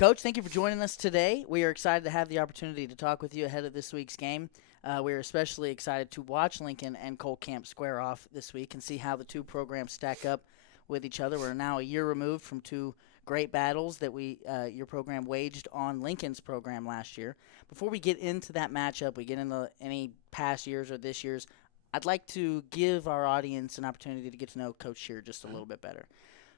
Coach, thank you for joining us today. We are excited to have the opportunity to talk with you ahead of this week's game. We are especially excited to watch Lincoln and Cole Camp square off this week and see how the two programs stack up with each other. We're now a year removed from two great battles that your program waged on Lincoln's program last year. Before we get into that matchup, we get into any past years or this year's, I'd like to give our audience an opportunity to get to know Coach Shearer just a little bit better.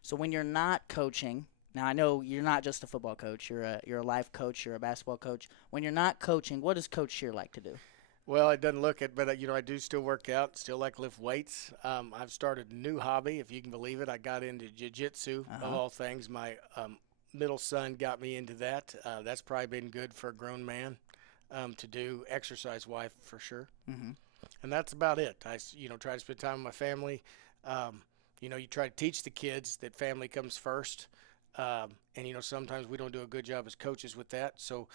So when you're not coaching, now I know you're not just a football coach, you're a life coach, you're a basketball coach. When you're not coaching, what does Coach Shearer like to do? Well, it doesn't look it, but I do still work out, still like lift weights. I've started a new hobby, if you can believe it. I got into jiu-jitsu, of all things. My middle son got me into that. That's probably been good for a grown man to do, exercise-wise for sure. Mm-hmm. And that's about it. I try to spend time with my family. You try to teach the kids that family comes first. And sometimes we don't do a good job as coaches with that. So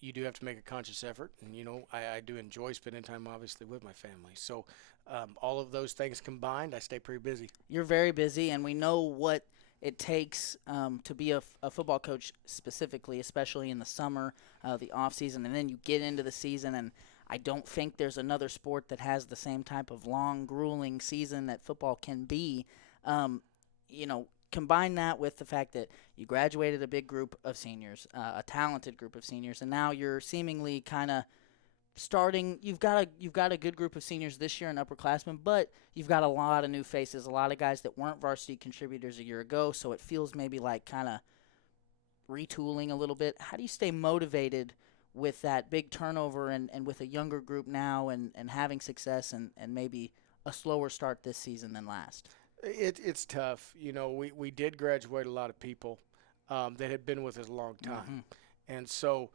you do have to make a conscious effort. And, I do enjoy spending time, obviously, with my family. So all of those things combined, I stay pretty busy. You're very busy, and we know what it takes to be a football coach specifically, especially in the summer, the off season, and then you get into the season. And I don't think there's another sport that has the same type of long, grueling season that football can be. Combine that with the fact that you graduated a big group of seniors, a talented group of seniors, and now you're seemingly kind of starting. You've got a good group of seniors this year and upperclassmen, but you've got a lot of new faces, a lot of guys that weren't varsity contributors a year ago. So it feels maybe like kind of retooling a little bit. How do you stay motivated with that big turnover and with a younger group now and having success and maybe a slower start this season than last? It's tough. We did graduate a lot of people that had been with us a long time. Mm-hmm. And so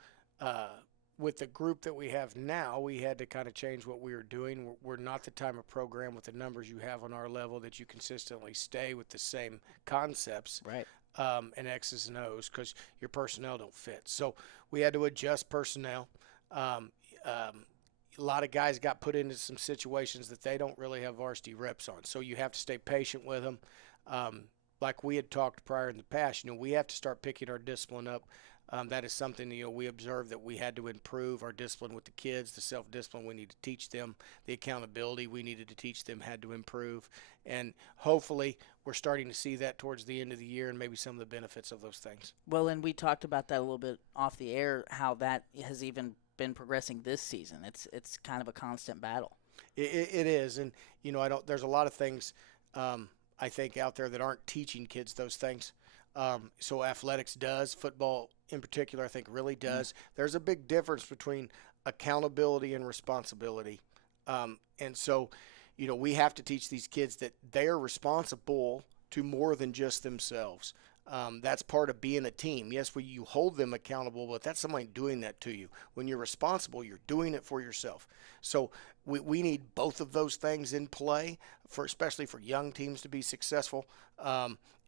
with the group that we have now, we had to kind of change what we were doing. We're not the type of program with the numbers you have on our level that you consistently stay with the same concepts. Right. And X's and O's because your personnel don't fit. So we had to adjust personnel. A lot of guys got put into some situations that they don't really have varsity reps on. So you have to stay patient with them. Like we had talked prior in the past, we have to start picking our discipline up. That is something, we observed that we had to improve our discipline with the kids, the self-discipline we need to teach them, the accountability we needed to teach them had to improve. And hopefully we're starting to see that towards the end of the year and maybe some of the benefits of those things. Well, and we talked about that a little bit off the air, how that has even been progressing this season. It's kind of a constant battle. It is, and there's a lot of things I think out there that aren't teaching kids those things. So athletics does, football in particular, I think really does. There's a big difference between accountability and responsibility, and so we have to teach these kids that they are responsible to more than just themselves. That's part of being a team. Yes, you hold them accountable, but that's somebody doing that to you. When you're responsible, you're doing it for yourself. So we need both of those things in play, especially for young teams to be successful.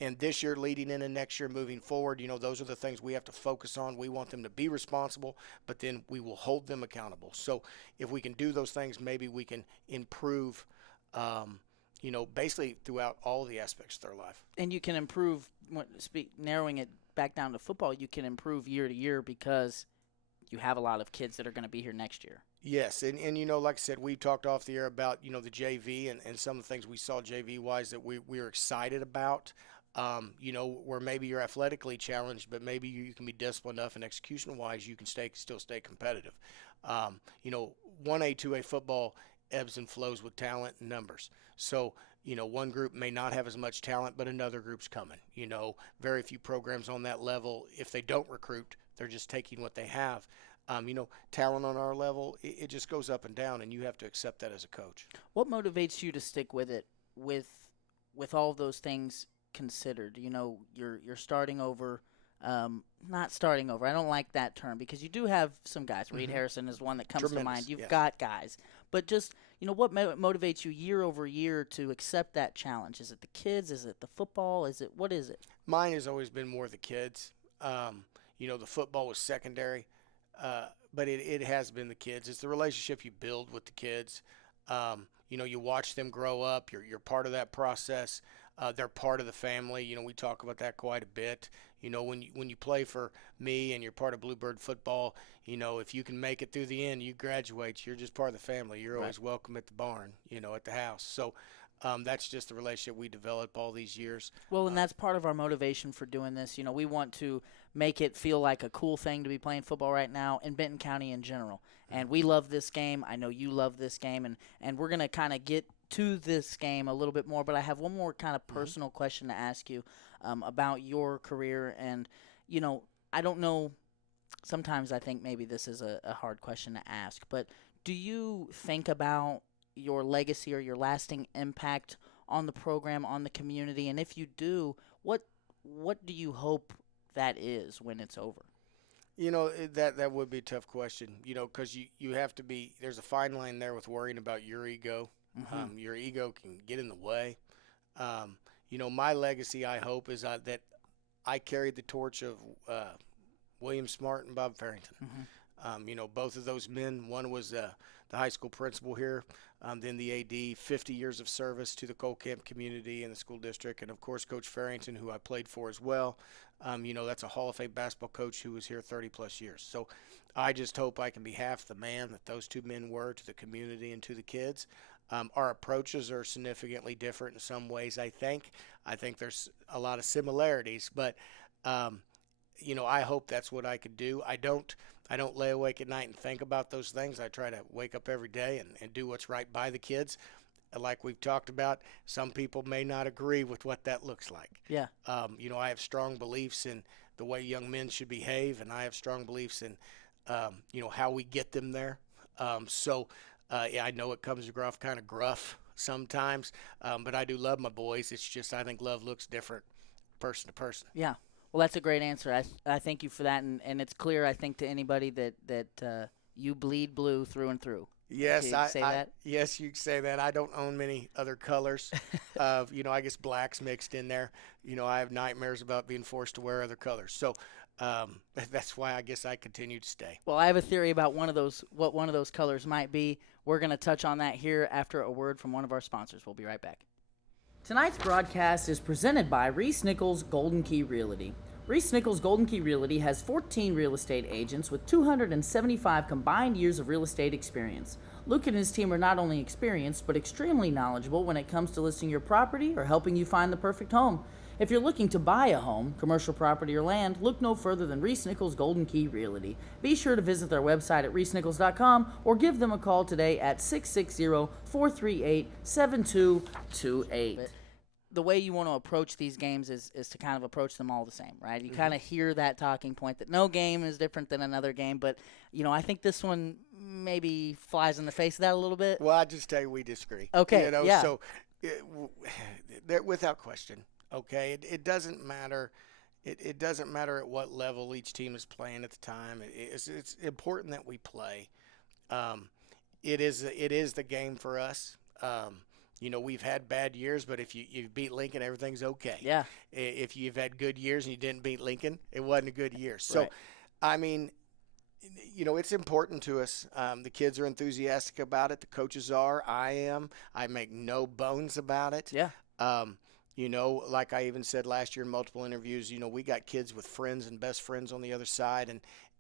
And this year leading into next year moving forward, those are the things we have to focus on. We want them to be responsible, but then we will hold them accountable. So if we can do those things, maybe we can improve basically throughout all of the aspects of their life. And you can improve, narrowing it back down to football, you can improve year to year because you have a lot of kids that are going to be here next year. Yes, and like I said, we talked off the air about, the JV and some of the things we saw JV-wise that we were excited about. Where maybe you're athletically challenged, but maybe you can be disciplined enough and execution-wise you can still stay competitive. 1A, 2A football ebbs and flows with talent and numbers. So, one group may not have as much talent, but another group's coming. Very few programs on that level, if they don't recruit, they're just taking what they have. Talent on our level, it just goes up and down, and you have to accept that as a coach. What motivates you to stick with it with all those things considered? You're starting over. Not starting over. I don't like that term because you do have some guys. Reed Harrison is one that comes to mind. You've got guys. But just, what motivates you year over year to accept that challenge? Is it the kids? Is it the football? What is it? Mine has always been more the kids. The football was secondary, but it has been the kids. It's the relationship you build with the kids. You watch them grow up. You're part of that process. They're part of the family. We talk about that quite a bit. When you play for me and you're part of Bluebird football, if you can make it through the end, you graduate, you're just part of the family. You're Right. always welcome at the barn, at the house. So that's just the relationship we developed all these years. Well, and that's part of our motivation for doing this. We want to make it feel like a cool thing to be playing football right now in Benton County in general. And we love this game. I know you love this game, and we're going to kind of get to this game a little bit more, but I have one more kind of personal question to ask you about your career. And, I don't know, sometimes I think maybe this is a hard question to ask, but do you think about your legacy or your lasting impact on the program, on the community? And if you do, what do you hope that is when it's over? That would be a tough question, because you have to be – there's a fine line there with worrying about your ego. Your ego can get in the way. My legacy, I hope, is that I carried the torch of William Smart and Bob Farrington. Both of those men, one was the high school principal here, then the AD, 50 years of service to the Cole Camp community and the school district, and, of course, Coach Farrington, who I played for as well. That's a Hall of Fame basketball coach who was here 30-plus years. So I just hope I can be half the man that those two men were to the community and to the kids. Our approaches are significantly different in some ways, I think. I think there's a lot of similarities, but, I hope that's what I could do. I don't lay awake at night and think about those things. I try to wake up every day and do what's right by the kids. Like we've talked about, some people may not agree with what that looks like. Yeah. I have strong beliefs in the way young men should behave, and I have strong beliefs in, how we get them there. I know it comes across kind of gruff sometimes, but I do love my boys. It's just I think love looks different person to person. Yeah. Well, that's a great answer. I thank you for that, and it's clear, I think, to anybody that you bleed blue through and through. Yes, that? Yes, you can say that. I don't own many other colors. I guess black's mixed in there. I have nightmares about being forced to wear other colors. So that's why I guess I continue to stay. Well, I have a theory about what one of those colors might be. We're going to touch on that here after a word from one of our sponsors. We'll be right back. Tonight's broadcast is presented by Reese Nichols Golden Key Realty. Reese Nichols Golden Key Realty has 14 real estate agents with 275 combined years of real estate experience. Luke and his team are not only experienced, but extremely knowledgeable when it comes to listing your property or helping you find the perfect home. If you're looking to buy a home, commercial property, or land, look no further than Reese Nichols Golden Key Realty. Be sure to visit their website at reesenichols.com or give them a call today at 660-438-7228. The way you want to approach these games is to kind of approach them all the same, right? You kind of hear that talking point that no game is different than another game, but, I think this one maybe flies in the face of that a little bit. Well, I just tell you we disagree. Okay, yeah. So without question, okay, it doesn't matter. It doesn't matter at what level each team is playing at the time. It's important that we play. It is the game for us. We've had bad years, but if you beat Lincoln, everything's okay. Yeah. If you've had good years and you didn't beat Lincoln, it wasn't a good year. So, right. I mean, it's important to us. The kids are enthusiastic about it. The coaches are. I am. I make no bones about it. Yeah. Like I even said last year in multiple interviews, we got kids with friends and best friends on the other side,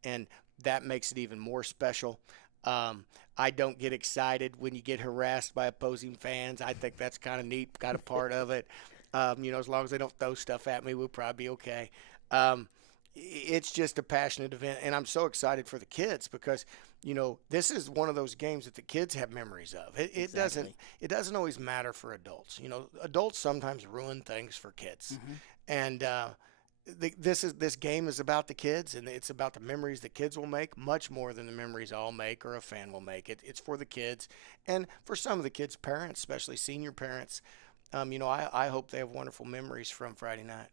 and that makes it even more special. I don't get excited when you get harassed by opposing fans. I think that's kind of neat, kind of part of it. As long as they don't throw stuff at me, we'll probably be okay. It's just a passionate event, and I'm so excited for the kids because, this is one of those games that the kids have memories of. It doesn't always matter for adults. Adults sometimes ruin things for kids, and this game is about the kids, and it's about the memories the kids will make much more than the memories I'll make or a fan will make. It's for the kids, and for some of the kids' parents, especially senior parents. I hope they have wonderful memories from Friday night.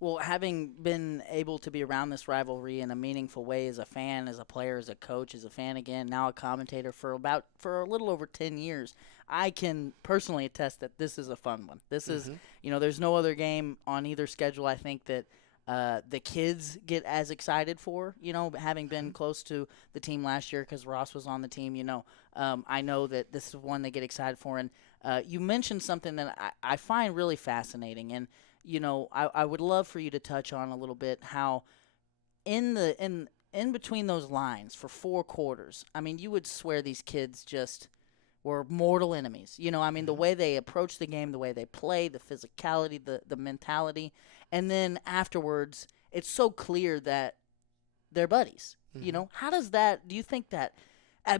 Well, having been able to be around this rivalry in a meaningful way as a fan, as a player, as a coach, as a fan again, now a commentator for a little over 10 years, I can personally attest that this is a fun one. This is, there's no other game on either schedule I think that the kids get as excited for, having been close to the team last year because Ross was on the team, I know that this is one they get excited for. And you mentioned something that I find really fascinating. And, I would love for you to touch on a little bit how in between those lines for 4 quarters, I mean, you would swear these kids just were mortal enemies. I mean, the Hmm. way they approach the game, the way they play, the physicality, the mentality, and then afterwards, it's so clear that they're buddies. Hmm. How does that? Do you think that?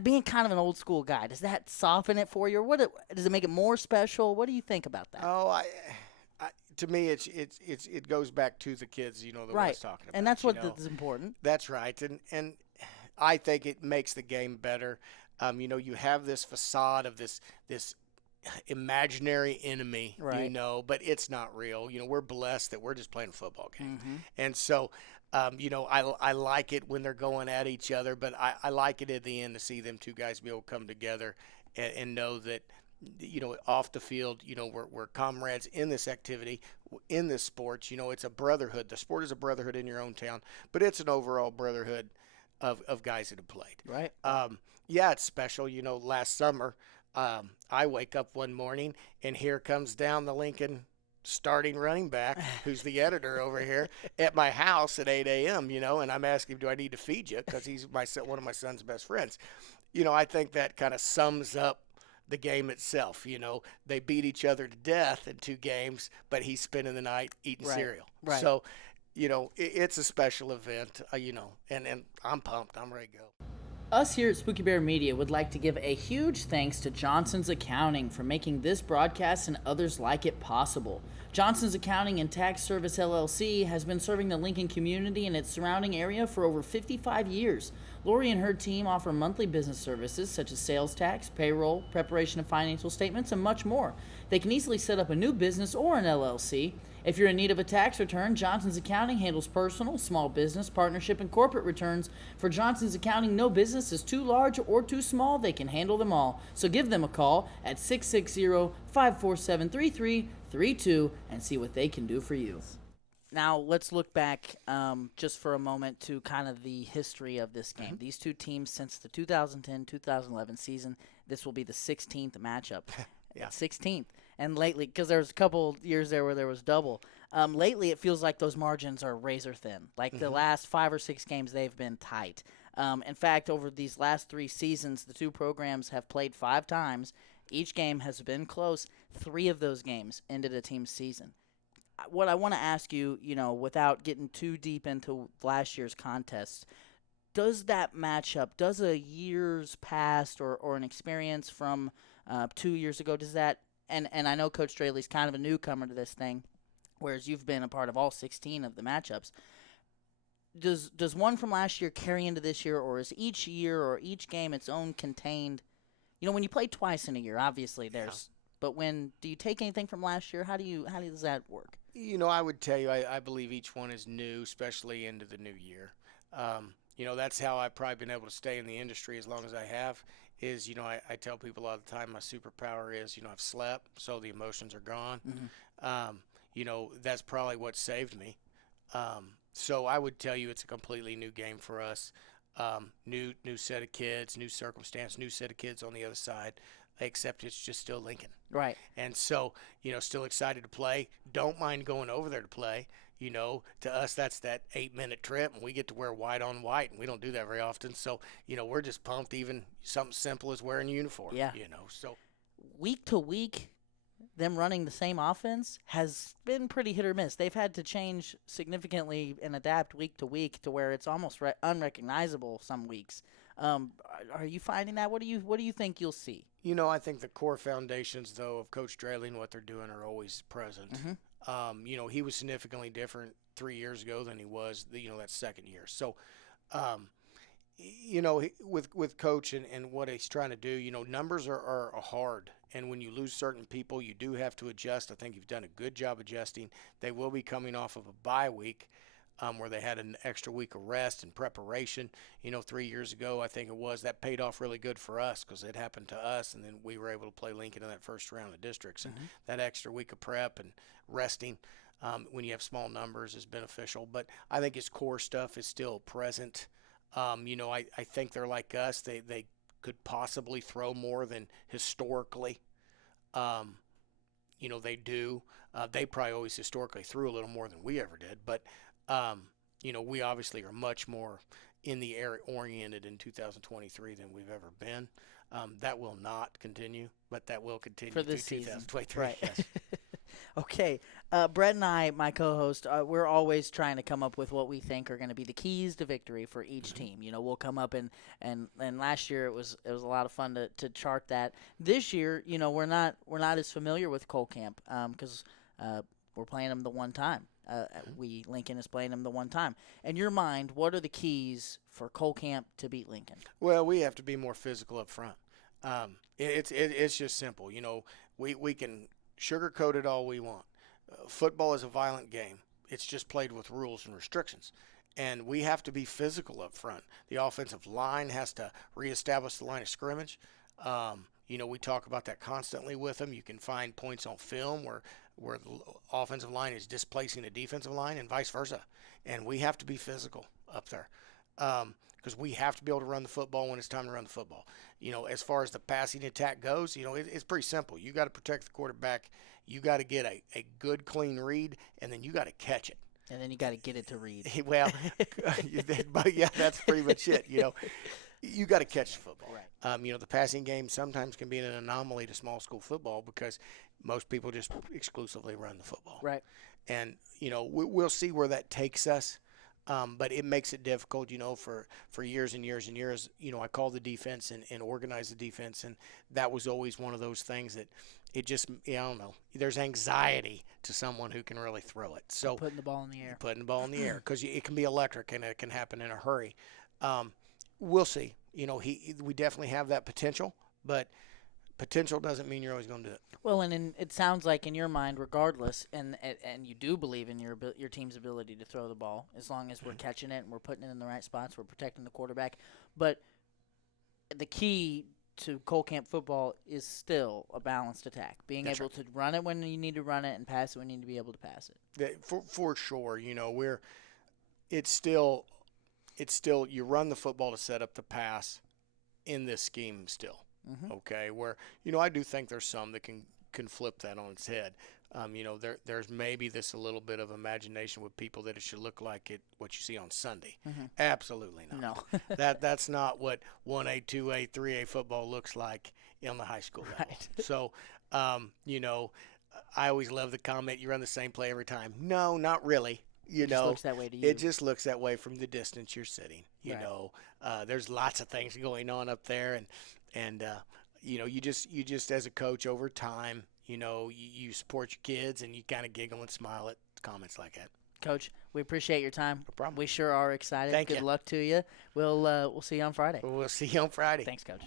Being kind of an old school guy, does that soften it for you, or does it make it more special? What do you think about that? Oh, I to me, it goes back to the kids. The way I Right, was talking and about. that's what is important. That's right, and I think it makes the game better. You have this facade of this imaginary enemy, Right. but it's not real. We're blessed that we're just playing a football game. Mm-hmm. And so, I like it when they're going at each other, but I like it at the end to see them two guys be able to come together and know that, off the field, we're comrades in this activity, in this sports. It's a brotherhood. The sport is a brotherhood in your own town, but it's an overall brotherhood of guys that have played. Right. Yeah, it's special. Last summer, I wake up one morning and here comes down the Lincoln starting running back, who's the editor over here, at my house at 8 a.m., and I'm asking him, do I need to feed you? Because he's one of my son's best friends. I think that kind of sums up the game itself. They beat each other to death in 2 games, but he's spending the night eating Right. cereal. Right. So, it's a special event, and I'm pumped. I'm ready to go. Us here at Spooky Bear Media would like to give a huge thanks to Johnson's Accounting for making this broadcast and others like it possible. Johnson's Accounting and Tax Service LLC has been serving the Lincoln community and its surrounding area for over 55 years. Lori and her team offer monthly business services such as sales tax, payroll, preparation of financial statements, and much more. They can easily set up a new business or an LLC. If you're in need of a tax return, Johnson's Accounting handles personal, small business, partnership, and corporate returns. For Johnson's Accounting, no business is too large or too small. They can handle them all. So give them a call at 660-547-3332 and see what they can do for you. Now, let's look back just for a moment to kind of the history of this game. These two teams, since the 2010-2011 season, this will be the 16th matchup. Yeah. 16th. And lately, because there was a couple years there where there was double, lately it feels like those margins are razor thin. Like the last 5 or 6 games, they've been tight. In fact, over these last 3 seasons, the two programs have played 5 times. Each game has been close. 3 of those games ended a team's season. What I want to ask you, without getting too deep into last year's contest, does that matchup, does a year's past or an experience from 2 years ago, does that, and I know Coach Straley's kind of a newcomer to this thing, whereas you've been a part of all 16 of the matchups. Does one from last year carry into this year, or is each year or each game its own contained? When you play twice in a year, obviously there's. But do you take anything from last year? How does that work? I would tell you, I believe each one is new, especially into the new year. That's how I've probably been able to stay in the industry as long as I have. I tell people all the time my superpower is, I've slept, so the emotions are gone. That's probably what saved me. So I would tell you it's a completely new game for us. New set of kids, new circumstance, new set of kids on the other side, except it's just still Lincoln. Right. And so, still excited to play. Don't mind going over there to play. To us, that's that 8-minute trip, and we get to wear white on white, and we don't do that very often. So, we're just pumped, even something simple as wearing a uniform. Yeah. So Week to week, them running the same offense has been pretty hit or miss. They've had to change significantly and adapt week to week to where it's almost unrecognizable some weeks. Are you finding that? What do you think you'll see? I think the core foundations, though, of Coach Straley and what they're doing are always present. He was significantly different 3 years ago than he was, that second year. So, with Coach and what he's trying to do, numbers are hard. And when you lose certain people, you do have to adjust. I think you've done a good job adjusting. They will be coming off of a bye week. Where they had an extra week of rest and preparation. 3 years ago, I think it was, that paid off really good for us because it happened to us, and then we were able to play Lincoln in that first round of districts. And that extra week of prep and resting when you have small numbers is beneficial. But I think his core stuff is still present. I think they're like us. They could possibly throw more than historically. they do. They probably always historically threw a little more than we ever did, but we obviously are much more in the air oriented in 2023 than we've ever been. That will not continue, but that will continue for this through season. 2023. Right. Yes. Okay. Brett and I, my co-host, we're always trying to come up with what we think are going to be the keys to victory for each team. We'll come up and last year it was a lot of fun to chart that. This year, we're not as familiar with Cole Camp because we're playing them the one time. Lincoln is playing them the one time. In your mind, what are the keys for Cole Camp to beat Lincoln? Well, we have to be more physical up front. It's just simple. We can sugarcoat it all we want. Football is a violent game. It's just played with rules and restrictions. And we have to be physical up front. The offensive line has to reestablish the line of scrimmage. We talk about that constantly with them. You can find points on film where the offensive line is displacing the defensive line and vice versa. And we have to be physical up there because we have to be able to run the football when it's time to run the football. As far as the passing attack goes, it's pretty simple. You got to protect the quarterback. You got to get a good, clean read, and then you got to catch it. And then you got to get it to read. Well, but yeah, that's pretty much it. You got to catch the football. Right. The passing game sometimes can be an anomaly to small school football because most people just exclusively run the football. Right. And, we'll see where that takes us. But it makes it difficult, for years and years and years. I called the defense and organized the defense, and that was always one of those things that it just, I don't know. There's anxiety to someone who can really throw it. So putting the ball in the air. Putting the ball in the air because it can be electric and it can happen in a hurry. We'll see. We definitely have that potential, but potential doesn't mean you're always going to do it. Well, and it sounds like in your mind, regardless, and you do believe in your team's ability to throw the ball, as long as we're catching it and we're putting it in the right spots, we're protecting the quarterback. But the key to Cole Camp football is still a balanced attack, being That's able to run it when you need to run it and pass it when you need to be able to pass it. For sure, it's still you run the football to set up the pass in this scheme still. Mm-hmm. Okay, where I do think there's some that can flip that on its head. There's maybe this a little bit of imagination with people that it should look like what you see on Sunday. Mm-hmm. Absolutely not. No. That's not what 1A, 2A, 3A football looks like in the high school level. Right. So, I always love the comment, you run the same play every time. No, not really. It just looks that way to you. It just looks that way from the distance you're sitting. There's lots of things going on up there, and you just as a coach over time, you support your kids and you kind of giggle and smile at comments like that. Coach, we appreciate your time. No problem. We sure are excited. Thank you. Good luck to you. We'll see you on Friday. We'll see you on Friday. Thanks, Coach.